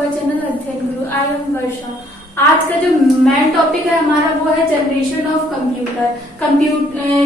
Our channel अध्ययन गुरु। I am वर्षा। आज का जो मेन टॉपिक है हमारा वो है जनरेशन ऑफ कंप्यूटर।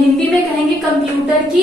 हिंदी में कहेंगे कंप्यूटर की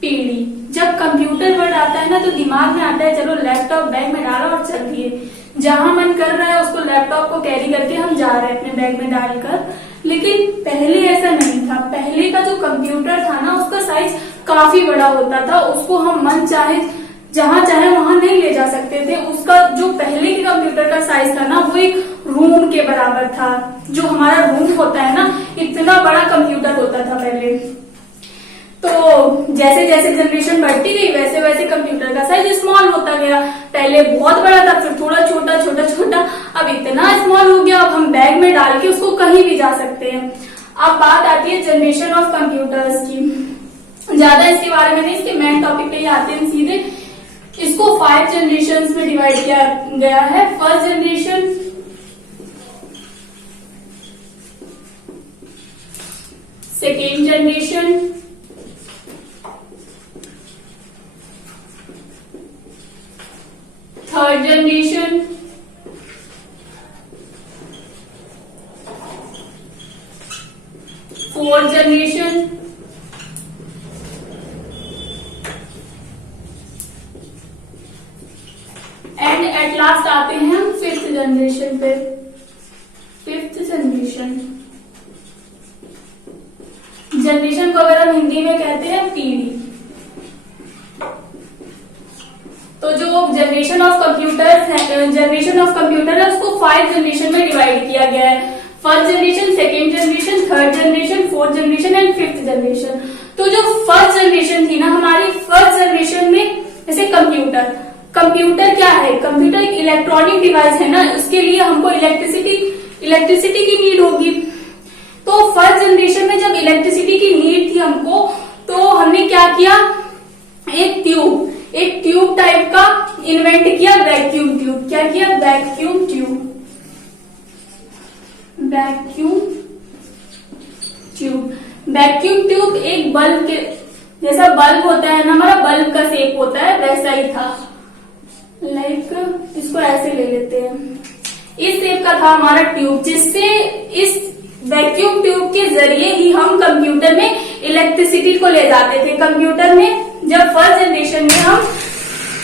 पीढ़ी। जब कंप्यूटर वर्ड आता है ना तो दिमाग में आता है चलो लैपटॉप बैग में डालो और चल दिए, जहां मन कर रहा है उसको लैपटॉप को कैरी करके हम जा रहे हैं अपने बैग में डालकर। लेकिन पहले ऐसा नहीं था। पहले का जो कंप्यूटर था ना उसका साइज काफी बड़ा होता था, उसको हम मन चाहे जहां चाहे वहां नहीं ले जा सकते थे। उसका जो पहले के कंप्यूटर का साइज था ना वो एक रूम के बराबर था। जो हमारा रूम होता है ना इतना बड़ा कंप्यूटर होता था पहले। तो जैसे जैसे जनरेशन बढ़ती गई वैसे वैसे कंप्यूटर का साइज स्मॉल होता गया। पहले बहुत बड़ा था, फिर थोड़ा छोटा छोटा छोटा, अब इतना स्मॉल हो गया अब हम बैग में डाल के उसको कहीं भी जा सकते हैं। अब बात आती है जनरेशन ऑफ कंप्यूटर्स की। ज्यादा इसके बारे में नहीं, इसके मेन टॉपिक पे ही आते हैं सीधे। इसको 5 जनरेशन में डिवाइड किया गया है। First generation, second generation, third generation, fourth generation, and at last आते हैं हम 5th जनरेशन पे। 5th जनरेशन को अगर हम हिंदी में कहते हैं पीढ़ी। तो जो जनरेशन ऑफ कंप्यूटर है उसको 5 जनरेशन में डिवाइड किया गया है। First generation, second generation, third generation, fourth generation and 5th generation. तो जो फर्स्ट जनरेशन थी ना हमारी, फर्स्ट जनरेशन में जैसे कंप्यूटर क्या है? कंप्यूटर एक इलेक्ट्रॉनिक डिवाइस है ना, उसके लिए हमको इलेक्ट्रिसिटी की नीड होगी। तो फर्स्ट जनरेशन में जब इलेक्ट्रिसिटी की नीड थी हमको, तो हमने क्या किया, एक ट्यूब टाइप का इन्वेंट किया, वैक्यूम ट्यूब। क्या किया? वैक्यूम ट्यूब एक बल्ब के जैसा, बल्ब होता है ना हमारा, बल्ब का शेप होता है वैसा ही था। इसको ऐसे ले लेते हैं, इस शेप का था हमारा ट्यूब, जिससे इस वैक्यूम ट्यूब के जरिए ही हम कंप्यूटर में इलेक्ट्रिसिटी को ले जाते थे। कंप्यूटर में जब फर्स्ट जनरेशन में हम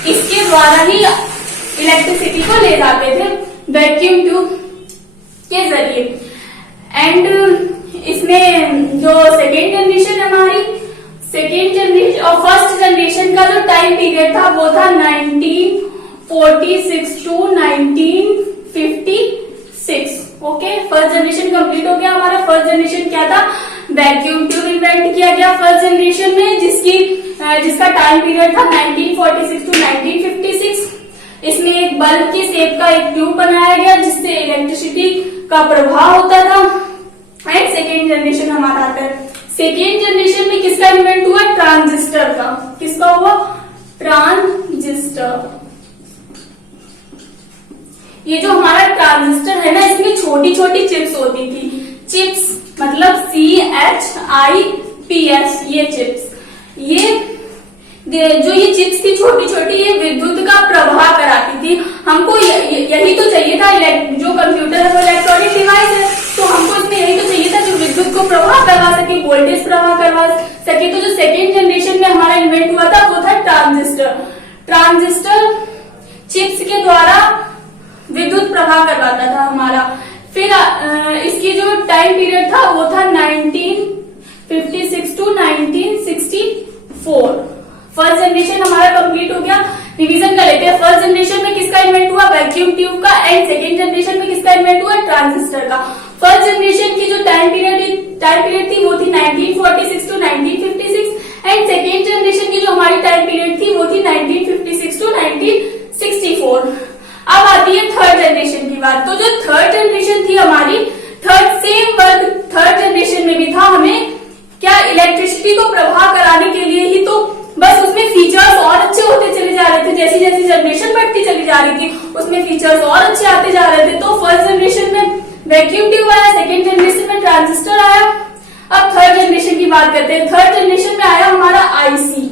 इसके द्वारा ही इलेक्ट्रिसिटी को ले जाते थे वैक्यूम ट्यूब के जरिए। एंड इसमें जो सेकेंड जनरेशन हमारी, और फर्स्ट जनरेशन का जो टाइम पीरियड था वो था 1946 to 1956। Okay, first generation complete हो गया हमारा। फर्स्ट जनरेशन क्या था? वैक्यूम ट्यूब इन्वेंट किया गया फर्स्ट जनरेशन में, जिसका टाइम पीरियड था 1946 to 1956। इसमें एक बल्ब की शेप का एक ट्यूब बनाया गया जिससे इलेक्ट्रिसिटी का प्रवाह होता था। एंड सेकेंड जनरेशन हमारा आता है। सेकेंड जनरेशन में किसका इन्वेंट हुआ? ट्रांजिस्टर का। किसका हुआ? ट्रांजिस्टर। ये जो हमारा ट्रांजिस्टर है ना, इसमें छोटी छोटी चिप्स होती थी। चिप्स मतलब CHIPS, ये चिप्स। ये चिप्स थी छोटी छोटी, ये विद्युत का प्रवाह कराती थी। हमको यही तो चाहिए था, जो कंप्यूटर है वो इलेक्ट्रॉनिक डिवाइस है, तो हमको इसमें यही तो चाहिए था जो विद्युत को प्रवाह करवा सके, वोल्टेज प्रवाह करवा सके। तो जो सेकेंड जनरेशन में हमारा इन्वेंट हुआ था वो था ट्रांजिस्टर चिप्स के द्वारा विद्युत प्रवाह करवाता था हमारा। फिर इसकी जो टाइम पीरियड था वो था 1956 to 1964। फर्स्ट जनरेशन हमारा कंप्लीट हो गया। रिवीजन कर लेते हैं। फर्स्ट जनरेशन में किसका इन्वेंट हुआ? वैक्यूम ट्यूब का। एंड सेकेंड जनरेशन में किसका इन्वेंट हुआ? ट्रांजिस्टर का। फर्स्ट जनरेशन की जो टाइम पीरियड थी वो थी 1946 to 1956। एंड सेकेंड जनरेशन की जो हमारी टाइम पीरियड थी वो थी 1956 to 1964। अब आती है थर्ड जनरेशन की बात। तो जो थर्ड जनरेशन थी हमारी, थर्ड जनरेशन में भी था हमें क्या, इलेक्ट्रिसिटी को प्रवाह कराने के लिए ही, तो बस उसमें फीचर्स और अच्छे होते चले जा रहे थे। जैसी जैसी जनरेशन बढ़ती चली जा रही थी उसमें फीचर्स और अच्छे आते जा रहे थे। तो फर्स्ट जनरेशन में वैक्यूम ट्यूब आया, सेकेंड जनरेशन में ट्रांजिस्टर आया। अब थर्ड जनरेशन की बात करते हैं। थर्ड जनरेशन में आया हमारा IC,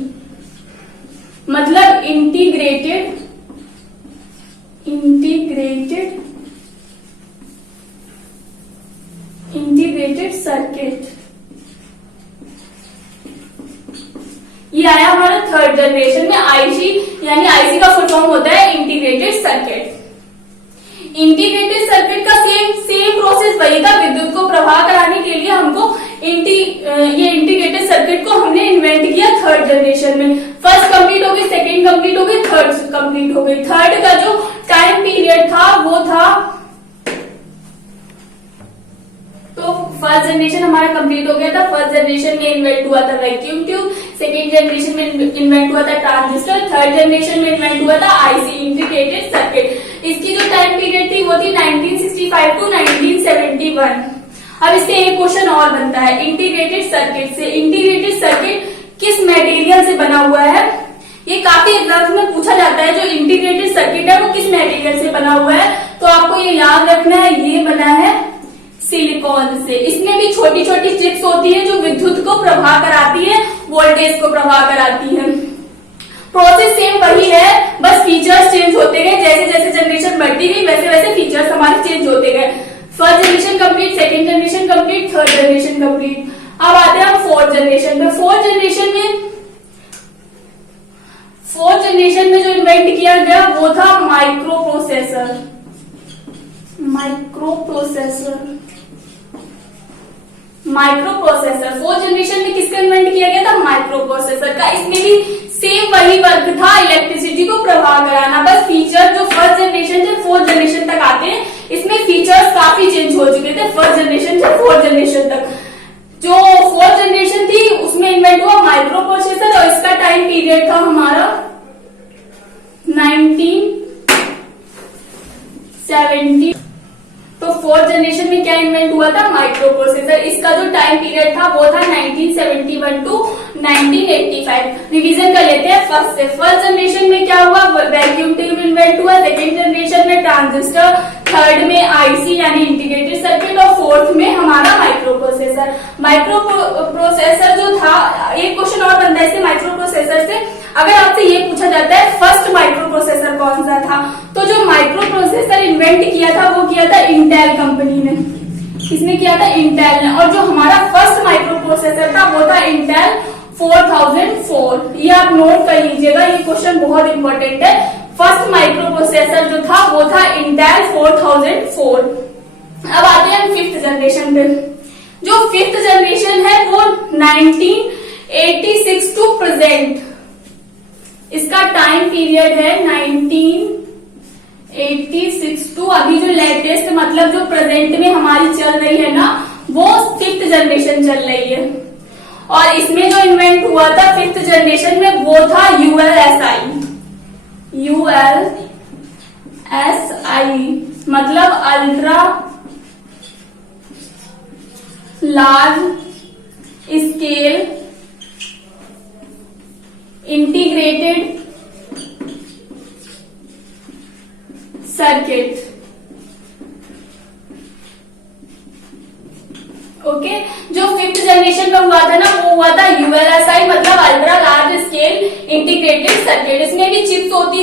मतलब इंटीग्रेटेड इंटीग्रेटेड सर्किट, ये आया हमारा थर्ड जनरेशन में। आईसी यानी आईसी का फुल फॉर्म होता है इंटीग्रेटेड सर्किट। इंटीग्रेटेड सर्किट का सेम प्रोसेस वही था। विद्युत को प्रवाह कराने के लिए हमको ये इंटीग्रेटेड सर्किट को हमने इन्वेंट किया थर्ड जनरेशन में। फर्स्ट कंप्लीट हो गई, सेकेंड कंप्लीट हो गई, थर्ड कंप्लीट हो गई। थर्ड का जो टाइम पीरियड था वो था, तो फर्स्ट जनरेशन हमारा कंप्लीट हो गया था। फर्स्ट जनरेशन में इन्वेंट हुआ था वैक्यूम ट्यूब, सेकेंड जनरेशन में इन्वेंट हुआ था ट्रांजिस्टर, थर्ड जनरेशन में इन्वेंट हुआ था आईसी इंटीग्रेटेड सर्किट। इसकी जो टाइम पीरियड थी वो थी 1965 टू 1971। अब इससे एक क्वेश्चन और बनता है इंटीग्रेटेड सर्किट से। इंटीग्रेटेड सर्किट किस मटेरियल से बना हुआ है? ये काफी एग्जाम्स में पूछा जाता है। जो इंटीग्रेटेड सर्किट है वो किस मटेरियल से बना हुआ है? तो आपको ये याद रखना है, ये बना है सिलिकॉन से। इसमें भी छोटी छोटी चिप्स होती है जो विद्युत को प्रवाह कराती है, वोल्टेज को प्रवाह कराती है। प्रोसेस सेम वही है, बस फीचर्स चेंज होते गए। जैसे जैसे जनरेशन बढ़ती गई वैसे वैसे फीचर्स हमारे चेंज होते गए। First generation complete, second generation complete, third generation complete. अब आते हैं हम फोर्थ जनरेशन में। फोर्थ जनरेशन में जो इन्वेंट किया गया वो था माइक्रो प्रोसेसर। फोर्थ जनरेशन में किसका इन्वेंट किया गया था? माइक्रो प्रोसेसर का। इसमें भी सेम वही वर्क था, इलेक्ट्रिसिटी को प्रवाह कराना। बस फीचर जो फर्स्ट जनरेशन से फोर्थ जनरेशन तक आते हैं, इसमें फीचर्स काफी चेंज हो चुके थे फर्स्ट जनरेशन से फोर्थ जनरेशन तक। जो फोर्थ जनरेशन थी उसमें इन्वेंट हुआ माइक्रो प्रोसेसर और इसका टाइम पीरियड था हमारा 1970। तो फोर्थ जनरेशन में क्या इन्वेंट हुआ था? Micro processor. इसका जो टाइम पीरियड था वो था 1971 टू 1985। रिवीजन कर लेते हैं फर्स्ट से। फर्स्ट जनरेशन में क्या हुआ? वैक्यूम ट्यूब इन्वेंट हुआ, सेकेंड जनरेशन में ट्रांजिस्टर, थर्ड में आईसी यानी इंटीग्रेटेड सर्किट और फोर्थ में हमारा माइक्रो प्रोसेसर। माइक्रो प्रोसेसर जो था, एक क्वेश्चन और बनता है इससे माइक्रो प्रोसेसर से। अगर आपसे ये पूछा जाता है फर्स्ट माइक्रो प्रोसेसर कौन सा था, तो जो माइक्रो प्रोसेसर इन्वेंट किया था वो किया था इंटेल कंपनी ने। इसने किया था इंटेल ने। और जो हमारा फर्स्ट माइक्रो प्रोसेसर था वो था इंटेल 4004। ये आप नोट कर लीजिएगा, ये क्वेश्चन बहुत इंपॉर्टेंट है। फर्स्ट माइक्रो प्रोसेसर जो था वो था इंटेल 4004। अब आते हैं हम फिफ्थ जनरेशन पे। जो फिफ्थ जनरेशन है वो 1986 टू प्रेजेंट। इसका टाइम पीरियड है 1986 टू अभी जो लेटेस्ट, मतलब जो प्रेजेंट में हमारी चल रही है ना, वो फिफ्थ जनरेशन चल रही है। और इसमें जो इन्वेंट हुआ था फिफ्थ जनरेशन में वो था ULSI। मतलब ultra large scale integrated circuit. Okay, जो फिफ्थ जनरेशन में हुआ था ना वो हुआ था ULSI, मतलब ultra large scale integrated circuit. इसमें भी चिप्स होती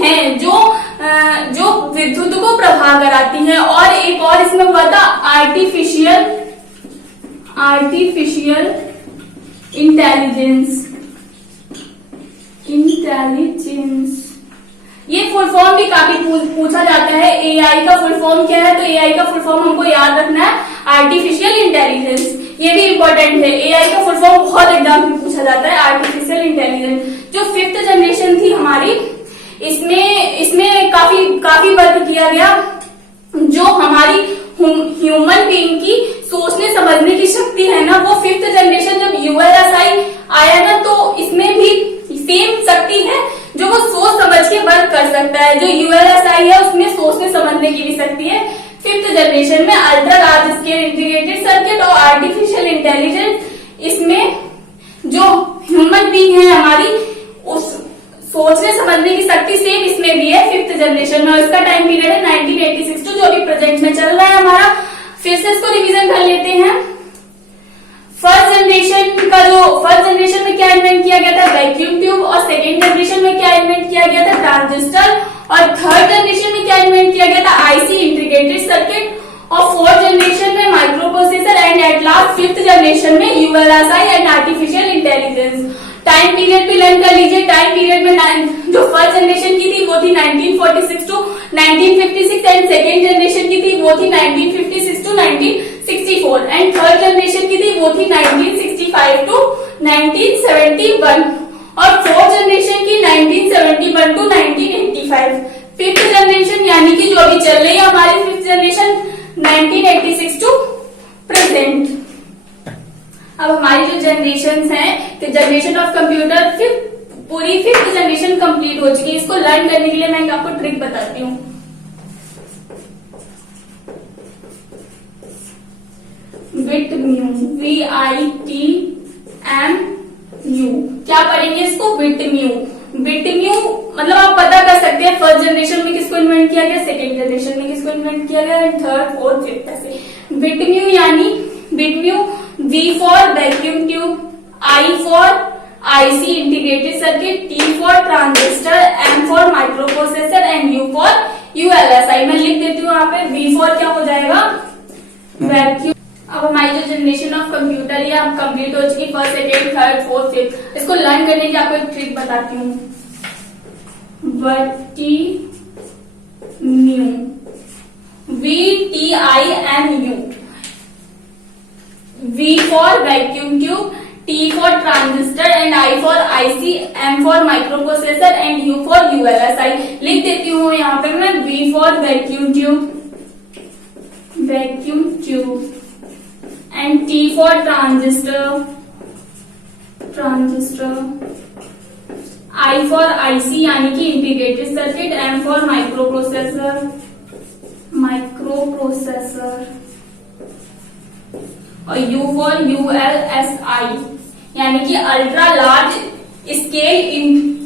हैं जो विद्युत को प्रवाह कराती हैं। और एक और इसमें हुआ था आर्टिफिशियल इंटेलिजेंस। ये फुल फॉर्म भी काफी पूछा जाता है। AI का फुल फॉर्म क्या है? तो AI का फुल फॉर्म हमको याद रखना है आर्टिफिशियल इंटेलिजेंस। ये भी इंपॉर्टेंट है। AI का फुल फॉर्म बहुत एग्जाम में पूछा जाता है, आर्टिफिशियल इंटेलिजेंस। जो फिफ्थ जनरेशन थी हमारी, इसमें काफी वर्क किया गया। जो हमारी ह्यूमन बीइंग की सोचने समझने की शक्ति है ना, वो फिफ्थ जनरेशन जब ULSI आया ना, तो इसमें भी सेम शक्ति है जो वो सोच समझ के वर्क कर सकता है। जो ULSI है उसमें सोचने समझने की भी शक्ति है। फिफ्थ जनरेशन में ultra large scale integrated circuit और आर्टिफिशियल इंटेलिजेंस, इसमें जो ह्यूमन बीइंग है हमारी, उस सोचने समझने की शक्ति सेम इसमें भी है फिफ्थ जनरेशन में। और इसका टाइम पीरियड है 1986 टू जो अभी प्रेजेंट में चल रहा है हमारा। फिर से इसको रिवीजन कर लेते हैं। फर्स्ट जनरेशन में क्या इन्वेंट किया गया था? Vacuum tube. और सेकेंड जनरेशन में क्या इन्वेंट किया गया था? ट्रांजिस्टर। और थर्ड जनरेशन में क्या इन्वेंट किया गया था, आईसी इंटीग्रेटेड सर्किट, और फोर्थ जनरेशन में micro processor, and at last fifth generation में ULSI and artificial intelligence. Time period भी लर्न कर लीजिए। टाइम पीरियड में जो फर्स्ट जनरेशन की थी वो थी 1946 टू 1956, एंड सेकेंड जनरेशन की थी वो थी 1956 टू 1964, एंड थर्ड जनरेशन की थी वो थी 1965 टू 1971, और फोर्थ जनरेशन की 1971 टू 1985। फिफ्थ जनरेशन यानी कि जो अभी चल रही है हमारी फिफ्थ जनरेशन 1986 टू प्रेजेंट। अब हमारी जो जनरेशन है, तो जनरेशन ऑफ कंप्यूटर पूरी फिफ्थ जनरेशन कंप्लीट हो चुकी है। इसको लर्न करने के लिए मैं आपको ट्रिक बताती हूँ। बिटम्यू, VITMU, क्या पढ़ेंगे इसको, बिटम्यू। बिटम्यू मतलब आप पता कर सकते हैं फर्स्ट जनरेशन में किसको इन्वेंट किया गया, सेकेंड जनरेशन में किसको इन्वेंट किया गया, थर्ड फोर्थ फिफ्थ ऐसे। बिटम्यू यानी बिटम्यू, V for vacuum tube, I for IC integrated circuit, T for transistor, M for micro processor, and U for ULSI. मैं लिख देती हूँ यहाँ पे, V फॉर क्या हो जाएगा, वैक्यूम। अब हमारी जो जनरेशन ऑफ कंप्यूटर है अब कंप्लीट हो चुकी, first second third fourth fifth. इसको लर्न करने की आपको एक ट्रिक बताती हूँ। वर्टिम्यू, VTIMU, V for vacuum tube, T for transistor, and I for IC, M for micro processor, and U for ULSI. लिख देती हूँ यहाँ पे मैं, V for vacuum tube, and T for transistor, I for IC यानी कि integrated circuit, M for microprocessor, और U for ULSI यानी कि ultra large scale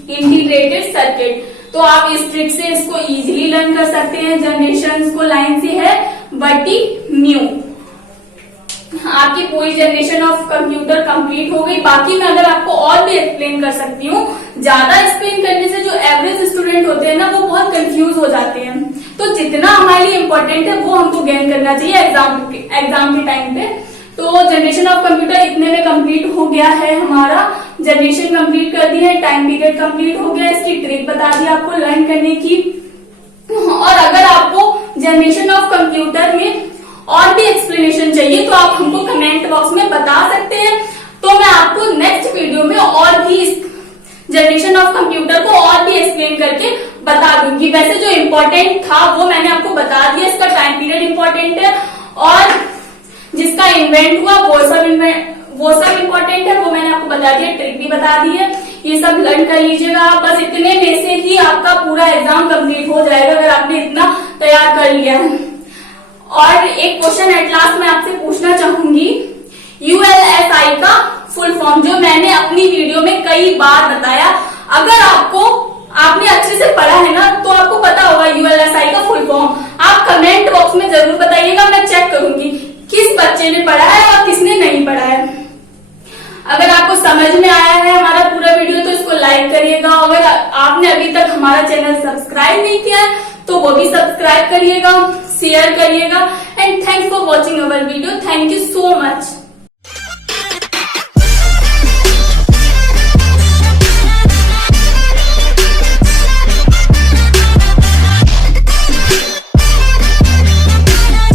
integrated circuit. तो आप इस ट्रिक से इसको इजीली लर्न कर सकते हैं। जनरेशन को लाइन से है वर्टिम्यू। आपकी पूरी जनरेशन ऑफ कंप्यूटर कंप्लीट हो गई। बाकी मैं अगर आपको और भी एक्सप्लेन कर सकती हूँ। ज्यादा एक्सप्लेन करने से जो एवरेज स्टूडेंट होते हैं ना वो बहुत कंफ्यूज हो जाते हैं। तो जितना हमारे लिए इम्पोर्टेंट है वो हमको गेन करना चाहिए एग्जाम के टाइम पे। तो जनरेशन ऑफ कंप्यूटर इतने में कंप्लीट हो गया है हमारा। जनरेशन कंप्लीट कर दी है, टाइम पीरियड कंप्लीट हो गया, इसकी ट्रिक बता दी आपको लर्न करने की। और अगर आपको जनरेशन ऑफ कंप्यूटर में और भी एक्सप्लेनेशन चाहिए तो आप हमको कमेंट बॉक्स में बता सकते हैं। तो मैं आपको नेक्स्ट वीडियो में और भी इस जनरेशन ऑफ कंप्यूटर को और भी एक्सप्लेन करके बता दूंगी। वैसे जो इम्पोर्टेंट था वो मैंने आपको बता दिया, इसका टाइम पीरियड इम्पोर्टेंट है और जिसका इन्वेंट हुआ वो सब इम्पोर्टेंट है, वो मैंने आपको बता दिया, ट्रिक भी बता दी है। ये सब लर्न कर लीजिएगा। बस इतने में से ही आपका पूरा एग्जाम कंप्लीट हो जाएगा अगर आपने इतना तैयार कर लिया है। और एक क्वेश्चन एट लास्ट मैं आपसे पूछना चाहूंगी, यूएलएसआई का फुल फॉर्म जो मैंने अपनी वीडियो में कई बार बताया, अगर आपने अच्छे से पढ़ा है ना तो आपको पता होगा यूएलएसआई का फुल फॉर्म। आप कमेंट बॉक्स में जरूर बताइएगा, मैं चेक करूंगी किस बच्चे ने पढ़ा है और किसने नहीं पढ़ा है। अगर आपको समझ में आया है हमारा पूरा वीडियो तो इसको लाइक करिएगा। अगर आपने अभी तक हमारा चैनल सब्सक्राइब नहीं किया है तो वो भी सब्सक्राइब करिएगा, शेयर करिएगा। And thanks for watching our video. Thank you so much.